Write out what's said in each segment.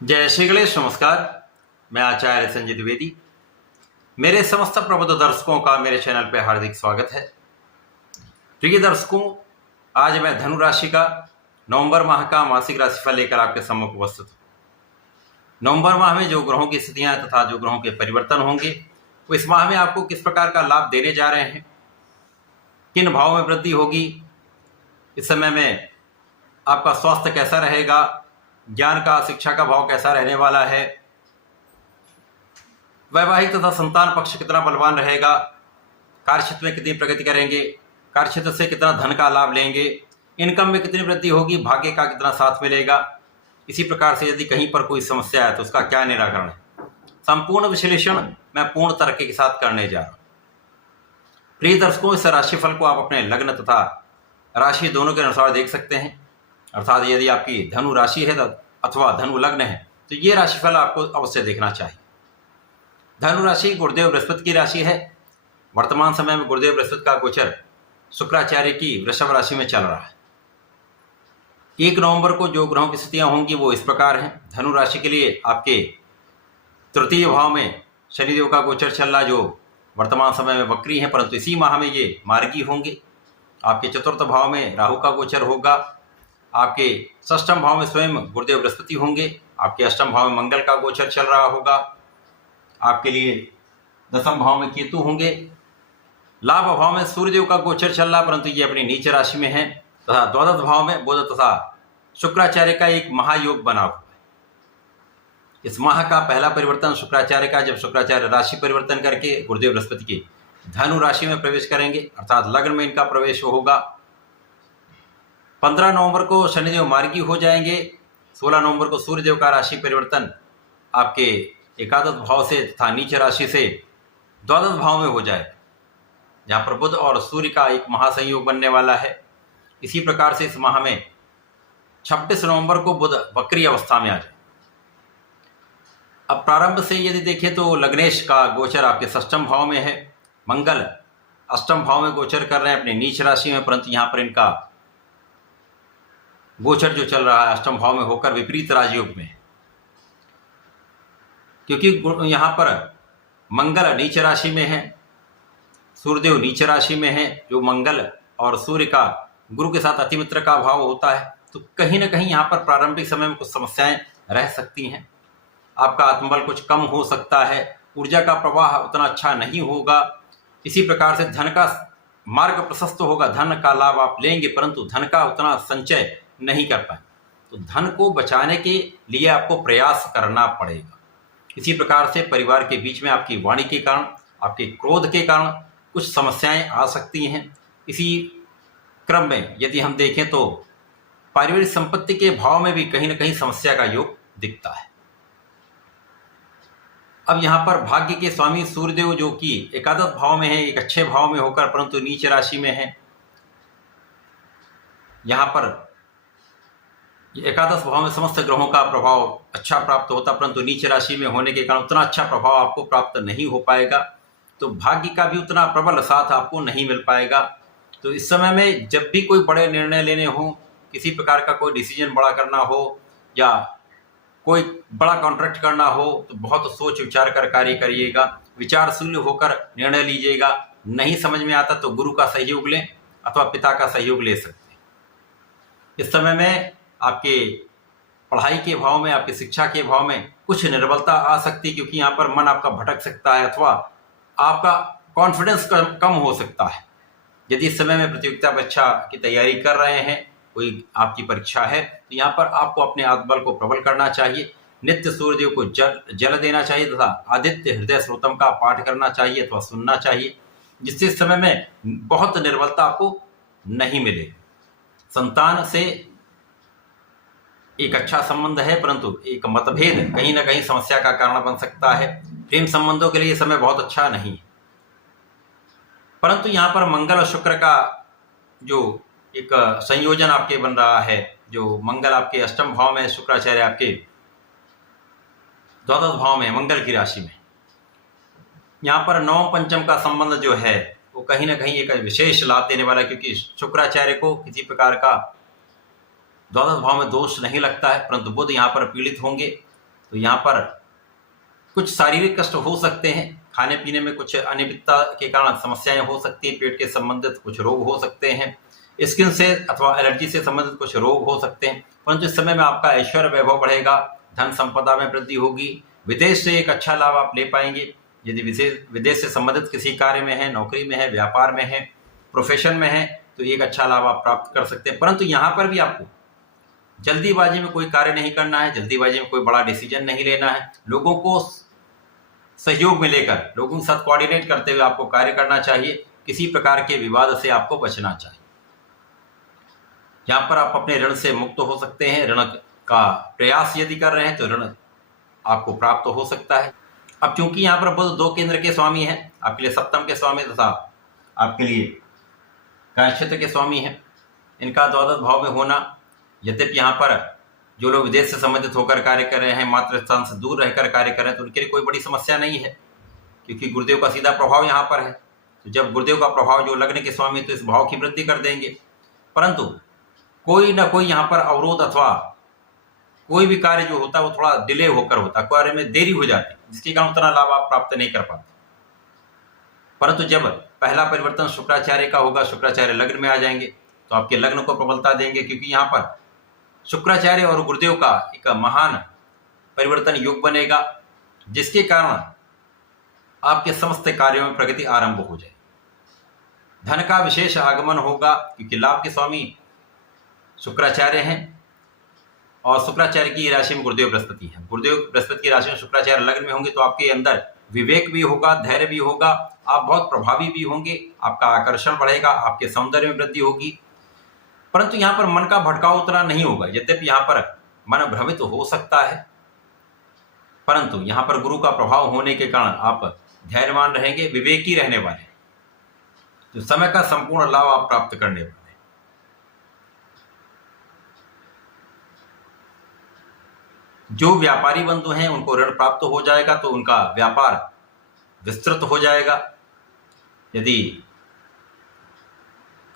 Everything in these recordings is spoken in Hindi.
जय श्री गणेश। नमस्कार। मैं आचार्य संजय द्विवेदी। मेरे समस्त प्रबुद्ध दर्शकों का मेरे चैनल पर हार्दिक स्वागत है। प्रिय दर्शकों, आज मैं धनु राशि का नवंबर माह का मासिक राशिफल लेकर आपके सम्मुख उपस्थित हूँ। नवंबर माह में जो ग्रहों की स्थितियां तथा जो ग्रहों के परिवर्तन होंगे वो इस माह में आपको किस प्रकार का लाभ देने जा रहे हैं, किन भाव में वृद्धि होगी, इस समय में आपका स्वास्थ्य कैसा रहेगा, ज्ञान का शिक्षा का भाव कैसा रहने वाला है, वैवाहिक तथा संतान पक्ष कितना बलवान रहेगा, कार्यक्षेत्र में कितनी प्रगति करेंगे, कार्यक्षेत्र से कितना धन का लाभ लेंगे, इनकम में कितनी वृद्धि होगी, भाग्य का कितना साथ मिलेगा। इसी प्रकार से यदि कहीं पर कोई समस्या है तो उसका क्या निराकरण है, संपूर्ण विश्लेषण मैं पूर्ण तर्क के साथ करने जा रहा हूं। प्रिय दर्शकों, इस राशिफल को आप अपने लग्न तथा राशि दोनों के अनुसार देख सकते हैं। अर्थात यदि आपकी धनु राशि है अथवा धनु लग्न है तो ये राशिफल आपको अवश्य देखना चाहिए। धनु राशि गुरुदेव बृहस्पति की राशि है। वर्तमान समय में गुरुदेव बृहस्पति का गोचर शुक्राचार्य की वृषभ राशि में चल रहा है। 1 नवंबर को जो ग्रहों की स्थितियां होंगी वो इस प्रकार हैं। धनु राशि के लिए आपके तृतीय भाव में शनिदेव का गोचर चल रहा, जो वर्तमान समय में वक्री है, परंतु इसी माह में ये मार्गी होंगे। आपके चतुर्थ भाव में राहु का गोचर होगा। आपके षष्ठम भाव में स्वयं गुरुदेव बृहस्पति होंगे। आपके अष्टम भाव में मंगल का गोचर चल रहा होगा। आपके लिए दसम भाव में केतु होंगे। लाभ भाव में सूर्यदेव का गोचर चल रहा, परंतु ये अपनी नीच राशि में है। तथा द्वादश भाव में बुध तथा शुक्राचार्य का एक महायोग बना हुआ है। इस माह का पहला परिवर्तन शुक्राचार्य का, जब शुक्राचार्य राशि परिवर्तन करके गुरुदेव बृहस्पति की धनु राशि में प्रवेश करेंगे, अर्थात लग्न में इनका प्रवेश होगा। 15 नवंबर को शनिदेव मार्गी हो जाएंगे। 16 नवंबर को सूर्यदेव का राशि परिवर्तन आपके एकादश भाव से तथा नीच राशि से द्वादश भाव में हो जाएगा, जहाँ पर बुध और सूर्य का एक महासंयोग बनने वाला है। इसी प्रकार से इस माह में 26 नवंबर को बुध वक्री अवस्था में आ जाए। अब प्रारंभ से यदि देखें तो लग्नेश का गोचर आपके षष्ठम भाव में है। मंगल अष्टम भाव में गोचर कर रहे हैं अपनी नीच राशि में, परंतु यहाँ पर इनका गोचर जो चल रहा है अष्टम भाव में होकर विपरीत राजयोग में है, क्योंकि यहाँ पर मंगल नीच राशि में है, सूर्यदेव नीच राशि में है। जो मंगल और सूर्य का गुरु के साथ अतिमित्र का भाव होता है, तो कहीं ना कहीं यहाँ पर प्रारंभिक समय में कुछ समस्याएं रह सकती हैं। आपका आत्मबल कुछ कम हो सकता है, ऊर्जा का प्रवाह उतना अच्छा नहीं होगा। इसी प्रकार से धन का मार्ग प्रशस्त होगा, धन का लाभ आप लेंगे, परंतु धन का उतना संचय नहीं कर पाए। तो धन को बचाने के लिए आपको प्रयास करना पड़ेगा। इसी प्रकार से परिवार के बीच में आपकी वाणी के कारण, आपके क्रोध के कारण कुछ समस्याएं आ सकती हैं। इसी क्रम में यदि हम देखें तो पारिवारिक संपत्ति के भाव में भी कहीं ना कहीं समस्या का योग दिखता है। अब यहाँ पर भाग्य के स्वामी सूर्यदेव जो कि एकादश भाव में है, एक अच्छे भाव में होकर परंतु नीच राशि में है। यहाँ पर एकादश भाव में समस्त ग्रहों का प्रभाव अच्छा प्राप्त होता, परंतु नीच राशि में होने के कारण उतना अच्छा प्रभाव आपको प्राप्त नहीं हो पाएगा। तो भाग्य का भी उतना प्रबल साथ आपको नहीं मिल पाएगा। तो इस समय में जब भी कोई बड़े निर्णय लेने हो, किसी प्रकार का कोई डिसीजन बड़ा करना हो या कोई बड़ा कॉन्ट्रैक्ट करना हो, तो बहुत सोच विचार कर कार्य करिएगा, विचारशून्य होकर निर्णय लीजिएगा। नहीं समझ में आता तो गुरु का सहयोग लें अथवा पिता का सहयोग ले सकते हैं। इस समय में आपके पढ़ाई के भाव में, आपकी शिक्षा के भाव में कुछ निर्बलता आ सकती है, क्योंकि यहाँ पर मन आपका भटक सकता है अथवा आपका कॉन्फिडेंस कम हो सकता है। यदि इस समय में प्रतियोगिता परीक्षा की तैयारी कर रहे हैं, कोई आपकी परीक्षा है, तो यहाँ पर आपको अपने आत्मबल को प्रबल करना चाहिए। नित्य सूर्यदेव को जल देना चाहिए तथा आदित्य हृदय स्रोतम का पाठ करना चाहिए अथवा सुनना चाहिए, जिससे इस समय में बहुत निर्बलता आपको नहीं मिले। संतान से एक अच्छा संबंध है, परंतु एक मतभेद कहीं ना कहीं समस्या का कारण बन सकता है। प्रेम संबंधों के लिए समय बहुत अच्छा नहीं है, परंतु यहाँ पर मंगल और शुक्र का जो एक संयोजन आपके बन रहा है, जो मंगल आपके अष्टम भाव में, शुक्राचार्य आपके द्वादश भाव में, मंगल की राशि में, यहाँ पर नवम पंचम का संबंध जो है वो कहीं ना कहीं एक विशेष लाभ देने वाला है, क्योंकि शुक्राचार्य को किसी प्रकार का द्वादश भाव में दोष नहीं लगता है, परंतु बुध यहाँ पर पीड़ित होंगे। तो यहाँ पर कुछ शारीरिक कष्ट हो सकते हैं, खाने पीने में कुछ अनियमितता के कारण समस्याएं हो सकती हैं, पेट के संबंधित कुछ रोग हो सकते हैं, स्किन से अथवा एलर्जी से संबंधित कुछ रोग हो सकते हैं। परंतु इस समय में आपका ऐश्वर्य वैभव बढ़ेगा, धन संपदा में वृद्धि होगी, विदेश से एक अच्छा लाभ आप ले पाएंगे। यदि विदेश से संबंधित किसी कार्य में है, नौकरी में है, व्यापार में है, प्रोफेशन में है, तो एक अच्छा लाभ आप प्राप्त कर सकते हैं। परंतु यहाँ पर भी आपको जल्दीबाजी में कोई कार्य नहीं करना है, जल्दीबाजी में कोई बड़ा डिसीजन नहीं लेना है। लोगों को सहयोग में लेकर, लोगों के साथ कोऑर्डिनेट करते हुए आपको कार्य करना चाहिए। किसी प्रकार के विवाद से आपको बचना चाहिए। यहाँ पर आप अपने ऋण से मुक्त हो सकते हैं। ऋण का प्रयास यदि कर रहे हैं तो ऋण आपको प्राप्त हो सकता है। अब क्योंकि यहाँ पर बुध 2 केंद्र के स्वामी हैं, आपके लिए सप्तम के स्वामी तथा आपके लिए कार्यक्षेत्र के स्वामी हैं, इनका द्वादश भाव में होना, यद्यपि यहाँ पर जो लोग विदेश से संबंधित होकर कार्य कर रहे हैं, मातृ स्थान से दूर रहकर कार्य कर रहे हैं, तो उनके लिए कोई बड़ी समस्या नहीं है, क्योंकि गुरुदेव का सीधा प्रभाव यहाँ पर है। तो जब गुरुदेव का प्रभाव जो लग्न के स्वामी, तो इस भाव की वृद्धि कर देंगे। परंतु कोई ना कोई यहाँ पर अवरोध अथवा कोई भी कार्य जो होता है वो थोड़ा डिले होकर होता है, कार्य में देरी हो जाती है, जिसके कारण उतना लाभ आप प्राप्त नहीं कर पाते। परंतु जब पहला परिवर्तन शुक्राचार्य का होगा, शुक्राचार्य लग्न में आ जाएंगे, तो आपके लग्न को प्रबलता देंगे, क्योंकि यहाँ पर शुक्राचार्य और गुरुदेव का एक महान परिवर्तन योग बनेगा, जिसके कारण आपके समस्त कार्यों में प्रगति आरंभ हो जाए। धन का विशेष आगमन होगा, क्योंकि लाभ के स्वामी शुक्राचार्य हैं और शुक्राचार्य की राशि में गुरुदेव बृहस्पति है। गुरुदेव बृहस्पति की राशि में शुक्राचार्य लग्न में होंगे, तो आपके अंदर विवेक भी होगा, धैर्य भी होगा, आप बहुत प्रभावी भी होंगे, आपका आकर्षण बढ़ेगा, आपके सौंदर्य में वृद्धि होगी। परंतु यहाँ पर मन का भटकाव उतना नहीं होगा, यद्यपि यहाँ पर मन भ्रमित हो सकता है, परंतु यहाँ पर गुरु का प्रभाव होने के कारण आप धैर्यवान रहेंगे, विवेकी रहने वाले, तो समय का संपूर्ण लाभ आप प्राप्त करने वाले। जो व्यापारी बंधु हैं उनको ऋण प्राप्त हो जाएगा, तो उनका व्यापार विस्तृत हो जाएगा। यदि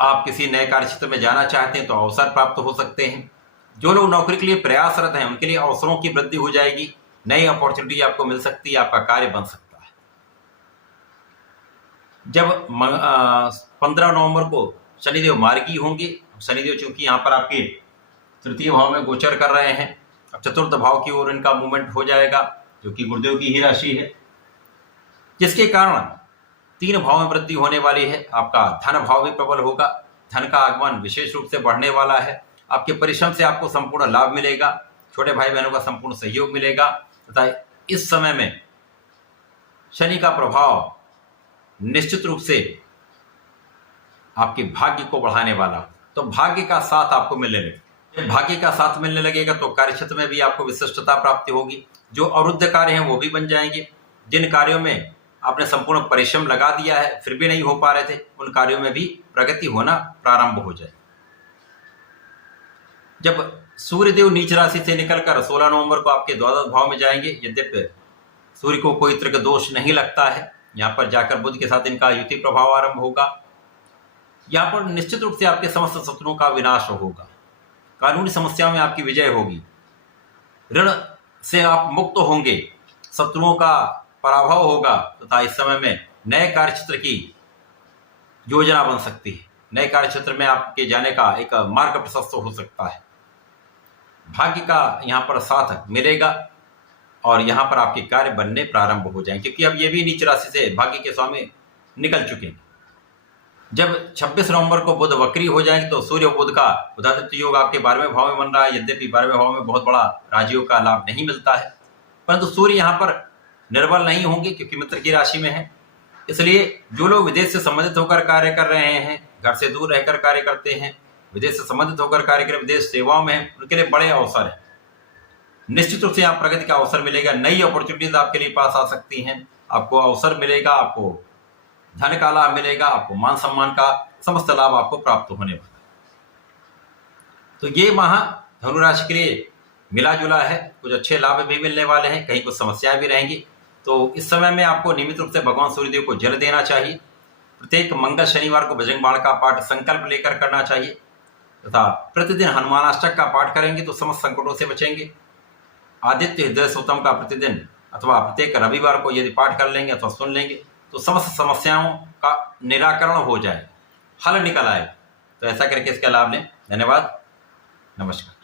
आप किसी नए कार्यक्षेत्र में जाना चाहते हैं तो अवसर प्राप्त हो सकते हैं। जो लोग नौकरी के लिए प्रयासरत हैं उनके लिए अवसरों की वृद्धि हो जाएगी, नई अपॉर्चुनिटी आपको मिल सकती है, आपका कार्य बन सकता है। जब 15 नवंबर को शनिदेव मार्गी होंगे, शनिदेव चूंकि यहाँ पर आपके तृतीय भाव में गोचर कर रहे हैं, अब चतुर्थ भाव की ओर इनका मूवमेंट हो जाएगा, जो कि गुरुदेव की ही राशि है, जिसके कारण 3 भाव में वृद्धि होने वाली है। आपका धन भाव भी प्रबल होगा, धन का आगमन विशेष रूप से बढ़ने वाला है, आपके परिश्रम से आपको संपूर्ण लाभ मिलेगा, छोटे भाई बहनों का संपूर्ण सहयोग मिलेगा, तथा इस समय में शनि का प्रभाव निश्चित रूप से आपके भाग्य को बढ़ाने वाला, तो भाग्य का साथ आपको मिलने लगेगा। जब भाग्य का साथ मिलने लगेगा तो कार्यक्षेत्र में भी आपको विशिष्टता प्राप्ति होगी, जो अवरुद्ध कार्य हैं वो भी बन जाएंगे, जिन कार्यों में आपने संपूर्ण परिश्रम लगा दिया है फिर भी नहीं हो पा रहे थे, उन कार्यों में भी प्रगति होना प्रारंभ हो जाए। जब सूर्यदेव नीच राशि से निकलकर 16 नवंबर को आपके द्वादश भाव में जाएंगे, यद्यपि सूर्य को कोई तरह का दोष नहीं लगता है, यहाँ पर जाकर बुध के साथ इनका युति प्रभाव आरंभ होगा। यहाँ पर निश्चित रूप से आपके समस्त शत्रुओं का विनाश होगा, कानूनी समस्याओं में आपकी विजय होगी, ऋण से आप मुक्त होंगे, शत्रुओं का पराभव होगा, तथा इस समय में नए कार्यक्षेत्र की योजना बन सकती है। नए कार्यक्षेत्र में आपके जाने का एक मार्ग प्रशस्त हो सकता है। भाग्य का यहाँ पर साथ मिलेगा और यहाँ पर आपके कार्य बनने प्रारंभ हो जाएंगे, क्योंकि अब ये भी नीच राशि से भाग्य के स्वामी निकल चुके हैं। जब 26 नवंबर को बुध वक्री हो जाएंगे तो सूर्य बुध का बुधादित्य योग आपके 12वें भाव में बन रहा है, यद्यपि 12वें भाव में बहुत बड़ा राजयोग का लाभ नहीं मिलता है, परंतु सूर्य यहाँ पर निर्बल नहीं होंगे क्योंकि मित्र की राशि में है। इसलिए जो लोग विदेश से संबंधित होकर कार्य कर रहे हैं, घर से दूर रहकर कार्य करते हैं, विदेश से संबंधित होकर कार्य कर विदेश सेवाओं में हैं, उनके लिए बड़े अवसर है। निश्चित रूप से यहाँ प्रगति का अवसर मिलेगा, नई अपॉर्चुनिटीज आपके लिए पास आ सकती हैं, आपको अवसर मिलेगा, आपको धन का लाभ मिलेगा, आपको मान सम्मान का समस्त लाभ आपको प्राप्त होने वाला है। तो ये माह धनु राशि के लिए मिला जुला है, कुछ अच्छे लाभ भी मिलने वाले हैं, कहीं कुछ समस्याएं भी रहेंगी। तो इस समय में आपको नियमित रूप से भगवान सूर्यदेव को जल देना चाहिए, प्रत्येक मंगल शनिवार को बजरंग बाण का पाठ संकल्प लेकर करना चाहिए, तथा प्रतिदिन हनुमानाष्टक का पाठ करेंगे तो समस्त संकटों से बचेंगे। आदित्य हृदय सूतम का प्रतिदिन अथवा प्रत्येक रविवार को यदि पाठ कर लेंगे अथवा सुन लेंगे तो समस्त समस्याओं का निराकरण हो जाए, हल निकल आए। तो ऐसा करके इसका लाभ लें। धन्यवाद, नमस्कार।